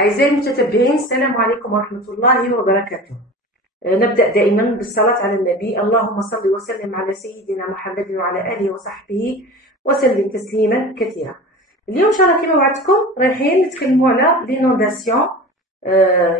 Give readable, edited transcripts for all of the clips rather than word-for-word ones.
أعزائي المتتبعين، السلام عليكم ورحمة الله وبركاته. نبدأ دائما بالصلاة على النبي. اللهم صل وسلم على سيدنا محمد وعلى آله وصحبه وسلم تسليما كثيرا. اليوم إن شاء الله كما وعدتكم رايحين نتكلموا على لينونداسيون،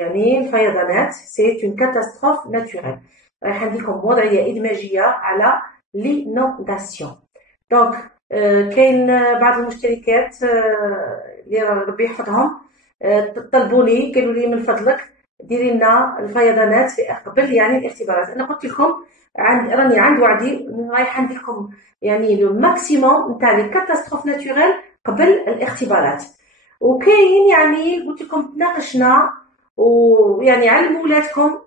يعني الفيضانات. سي اون كاتاستروف ناتوريل. رايح نديرلكم وضعية إدماجية على لينونداسيون. دونك كاين بعض المشتركات اللي ربي يحفظهم طلبوا لي، قالوا لي من فضلك ديري لنا الفيضانات قبل يعني الاختبارات. انا قلت لكم راني عند وعدي، رايحه ندير لكم يعني لو ماكسيموم نتاع لي كاتاستروف ناتوريل قبل الاختبارات. وكاين يعني قلت لكم تناقشنا ويعني علموا ولادكم،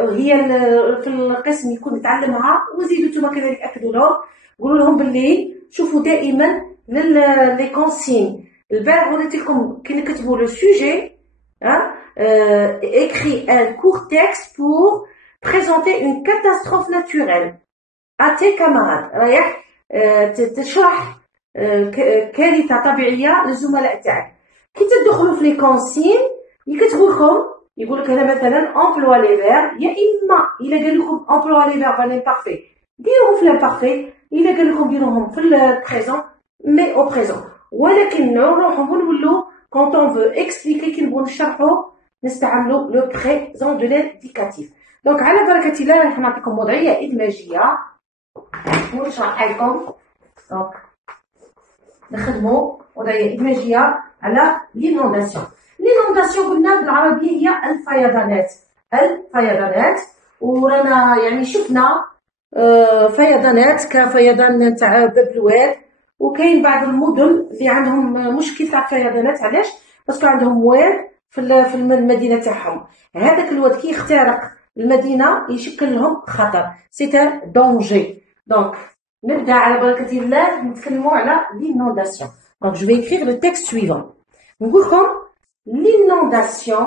هي في القسم يكون يتعلمها، وزيدوا نتوما كذلك اكدوا لهم، قولوا لهم باللي شوفوا دائما لي كونسين. البارح وريت لكم كي نكتبوا لو سوجي، écris un court texte pour présenter une catastrophe naturelle à tes camarades. رايح تشرح كارثة طبيعية للزملاء تاعك. كي تدخلوا في لي كونسين يكتبوا لكم، يقول لك هذا مثلا emploi les verbes، يا اما الا قال لكم emploi les verbes en imparfait ديروهم في l'imparfait، الا قال لكم ديروهم في البريزون مي au présent. ولكن نروحوا نولوا quand on veut expliquer كي نبغوا نشرحوا نستعملوا لو بريزون دو لينديكاتيف. دونك على بركه الله راح نعطيكم وضعيه ادماجيه ونشرح لكم. دونك نخدموا وضعيه ادماجيه على لينونداسيون. لينونداسيون قلنا بالعربيه هي الفيضانات. الفيضانات، ورانا يعني شفنا فيضانات كفيضان تاع باب الواد، وكاين بعض المدن اللي عندهم مشكل تاع فيضانات. علاش؟ باسكو عندهم واد في المدينه تاعهم، هذاك الواد كي يخترق المدينه يشكل لهم خطر، سي ان دونجي. دونك نبدا على بركه الله نتكلموا على l'inondation. دونك جو في écrire le texte suivant. نقول لكم l'inondation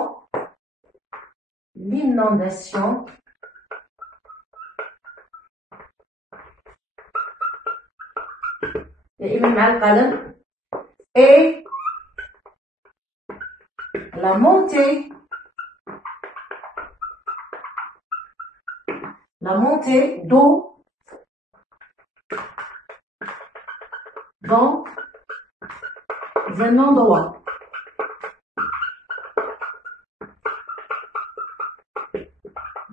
دائما مع القلم et la montée d'eau dans un endroit.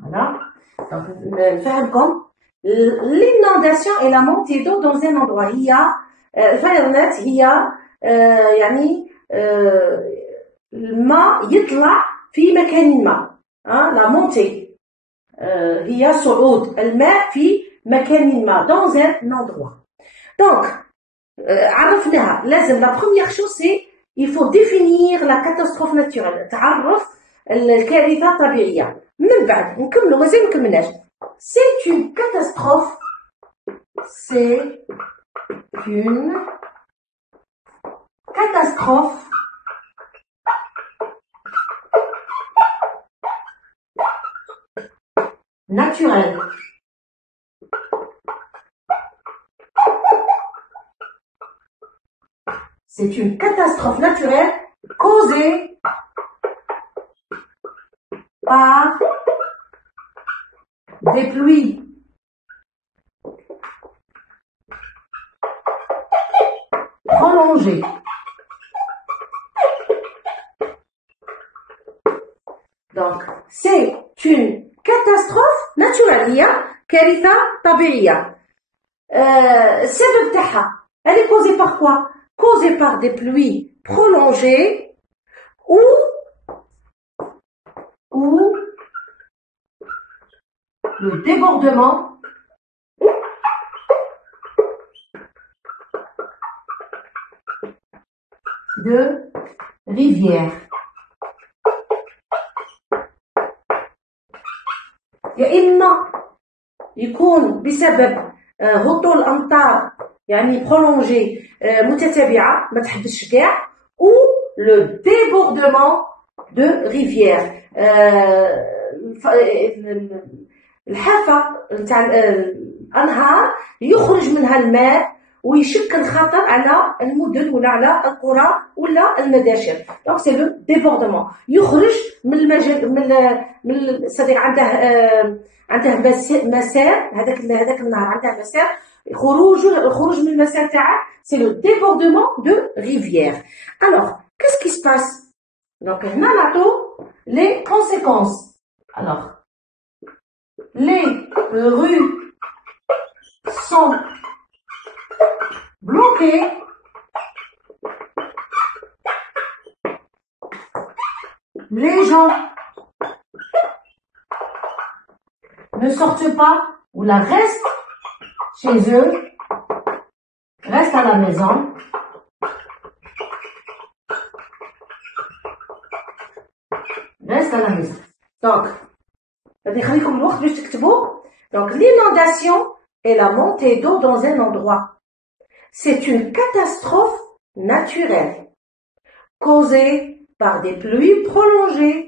Voilà. Donc, نفهمكم l'inondation et la montée d'eau dans un endroit. هي الفيضانات هي يعني الماء يطلع في مكان ما. لا مونتي هي صعود الماء في مكان ما dans un endroit. Donc عرفناها. لازم la première chose c'est il faut définir la catastrophe naturelle. تعرف الكارثة الطبيعية. من بعد نكملوا، مازال ما كملناش. c'est une catastrophe naturelle. C'est une catastrophe naturelle causée par des pluies prolongées. Donc, c'est une catastrophe naturelle. هي كارثة طبيعية. السبب تاعها elle est causée par quoi? Causée par des pluies prolongées ou le débordement de rivières. يا إما يكون بسبب هطول أمطار يعني برولونجي متتابعة ما تحبسش كاع، ou le débordement de rivières. الحافة نتاع الأنهار يخرج منها الماء ويشكل خطر على المدن ولا على القرى ولا المداشر. دونك سي لو ديبوردمون، يخرج من المجال من صديق عنده مسار، هذاك النهر عنده مسار، الخروج من المسار تاعه سي لو ديبوردمون دو ريفيير. الوغ qu'est-ce qui se passe؟ دونك هنا نعطو لي كونسيكونس. الوغ les rues sont bloquées les gens ne sortent pas ou la restent chez eux, restent à la maison. Reste à la maison. Donc, donc l'inondation est la montée d'eau dans un endroit. C'est une catastrophe naturelle causée par des pluies prolongées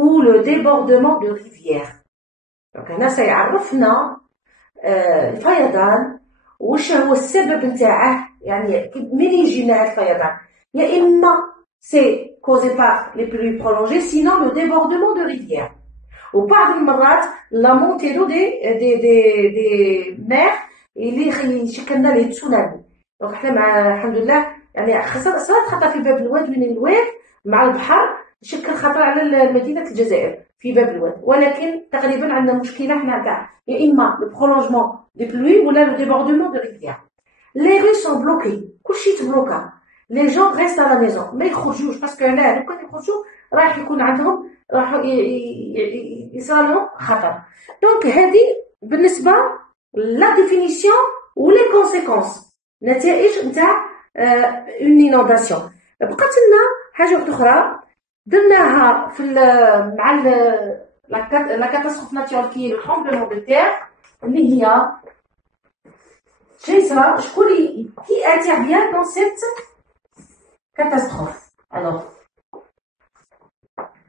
ou le débordement de rivières. Donc هنا سيعرفنا الفيضان واش هو السبب نتاعه، يعني منين يجينا هذا الفيضان. يا اما c'est causé par les pluies prolongées, sinon le débordement de rivières. وبعض المرات la montée d'eau des mers اللي يشكل لنا لي تسونامي. دونك حنا مع الحمد لله يعني خطر في باب الواد من الواد مع البحر يشكل خطر على مدينة الجزائر في باب الواد، ولكن تقريبا عندنا مشكلة حنا تاع يا اما le prolongement des pluies ولا le débordement de rivières. Les rues sont bloquées، كلشي تبلوكا. Les gens restent à la maison، ما يخرجوش باسكو لا لو كان يخرجوا راح يكون عندهم راح يصير لهم خطر. دونك هذه بالنسبه لا ديفينيسيون و لي كونسيكونس، نتائج نتاع اون انونداسيون. بقات لنا حاجه اخرى درناها في مع لا كاتاستروف ناتيورال كي لو ترومبلمون دو تير، اللي هي شي صرا شكون كي انترفيان دون سيت catastrophe. Alors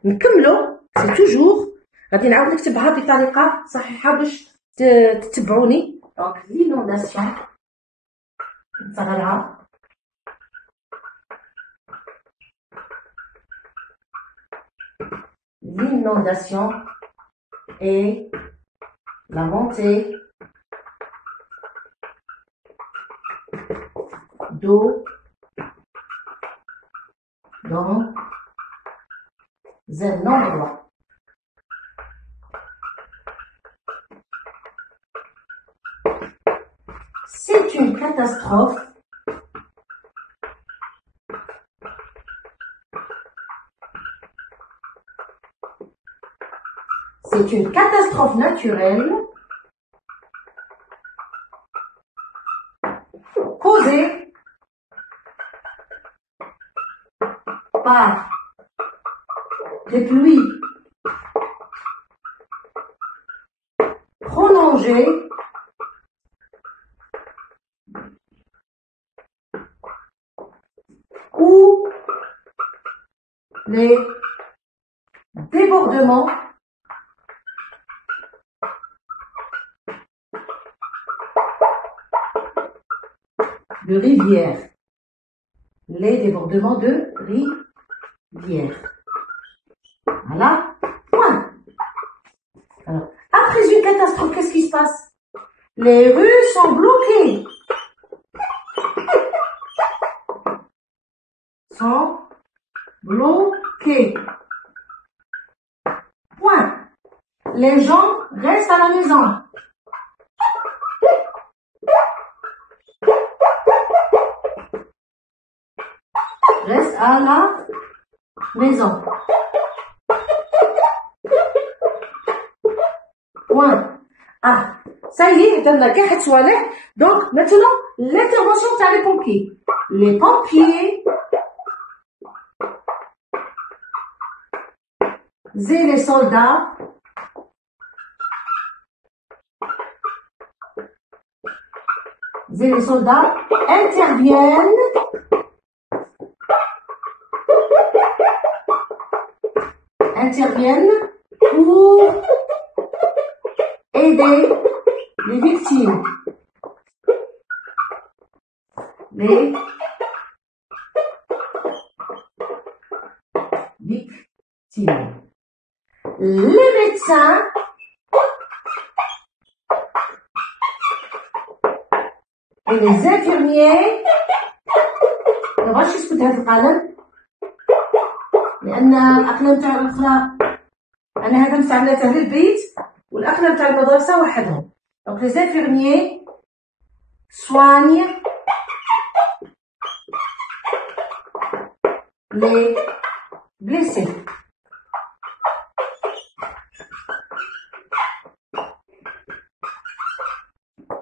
نكملوا سي توجور غادي نعاود نكتبها بطريقه صحيحه باش تتبعوني. دونك l'inondation نصغرها l'inondation est la montée d'eau dans un endroit. C'est une catastrophe naturelle causée par des pluies prolongées ou les débordements de rivières. Les débordements de rivières. Voilà, point. Alors, après une catastrophe, qu'est-ce qui se passe? Les rues sont bloquées. Sont bloquées. Point. Les gens restent à la maison. Reste à la maison. Point. Ah, ça y est, on a gagné toilette. Donc, maintenant, l'intervention de les pompiers. Les pompiers et les soldats interviennent pour aider les victimes. les victimes. Les médecins et les infirmiers. مبغاش يسكت هاد القلم لأن الأقلام تاع الأخرى أنا هذا مستعملته للبيت والأقلام تاع المدرسة وحدهم. Donc les infirmiers soignent les blessés.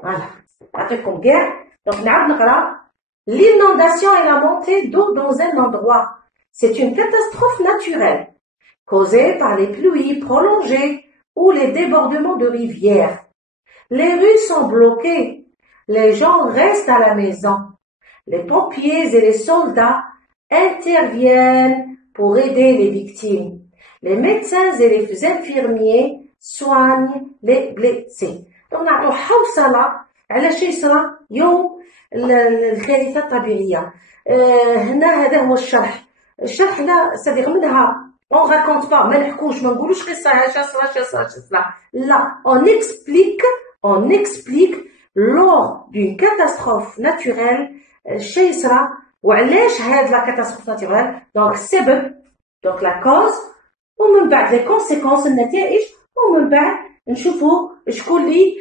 Voilà. نعطيكم كاع. Donc نعاود نقرا. L'inondation est la montée d'eau dans un endroit. C'est une catastrophe naturelle causée par les pluies prolongées ou les débordements de rivières. Les rues sont bloquées. Les gens restent à la maison. Les pompiers et les soldats interviennent pour aider les victimes. Les médecins et les infirmiers soignent les blessés. Donc نعطيو حوصلة على شي صرا يوم الكارثة الطبيعية. هنا هذا هو الشرح. الشرح لا صديق منها on raconte pas ما نحكوش ما نقولوش قصة هاشا صرا لا on explique lors d'une catastrophe naturelle شي صرا وعلاش هاد لا catastrophe naturelle. donc السبب donc la cause ومن بعد les conséquences النتائج ومن بعد نشوفوا شكون اللي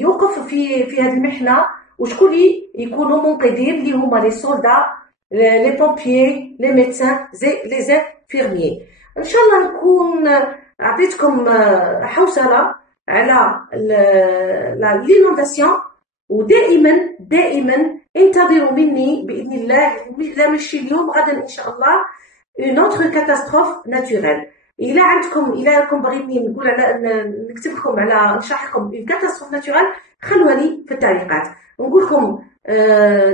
يوقف في هذه المحنة وشكون اللي يكونوا منقذين اللي هما لي سولدا لي بومبيي لي ميدسان لي انفيرميي. ان شاء الله نكون عطيتكم حوصله على لينونداسيون ودائما انتظروا مني باذن الله لا ماشي اليوم غدا ان شاء الله اون اوتر كاتاستروف ناتوريل. الى راكم باغيني نقول على نكتب لكم على نشرح لكم اون كاتاستروف ناتوريل خلوها لي في التعليقات. نقول لكم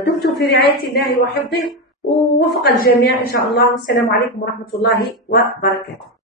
دمتم في رعاية الله وحفظه ووفق الجميع إن شاء الله. والسلام عليكم ورحمة الله وبركاته.